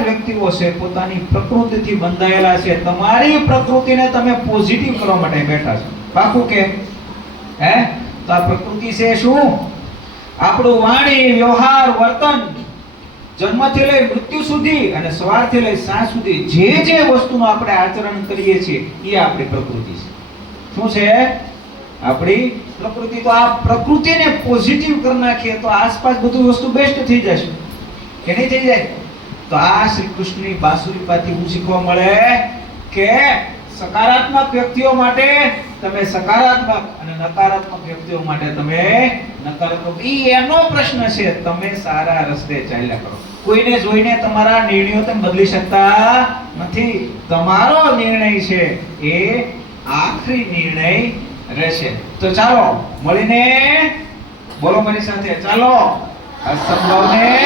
જ વ્યક્તિઓ છે, પોતાની પ્રકૃતિથી બંધાયેલા છે. તમારી પ્રકૃતિને તમે પોઝિટિવ કરવા માટે બેઠા છો. પાકું કે? હે? તો આ પ્રકૃતિ છે શું? આપણું વાણી, વ્યવહાર, વર્તન જન્મથી લઈ મૃત્યુ સુધી અને સવારથી લઈ સાંજ સુધી જે જે વસ્તુનું આપણે આચરણ કરીએ છીએ, એ આપણી પ્રકૃતિ છે. શું છે? આપણી પ્રકૃતિ. તો આ પ્રકૃતિને પોઝિટિવ કરી નાખીએ તો આસપાસ બધું વસ્તુ બેસ્ટ થઈ જશે. કે નહીં થઈ જાય? તો આ શ્રી કૃષ્ણની બાંસુરી પાથી હું શીખવા મળે કે સકારાત્મક વ્યક્તિઓ માટે તમે સકારાત્મક અને નકારાત્મક વ્યક્તિઓ માટે તમે નકારાત્મક. ઈ એનો પ્રશ્ન છે. તમે સારા રસ્તે ચાલ્યા કરો. કોઈને જોઈને તમારા નિર્ણયો તમે બદલી શકતા નથી. તમારો નિર્ણય છે એ આખરી નિર્ણય રહેશે. તો ચાલો, મળીને બોલો મારી સાથે. ચાલો અસંભવને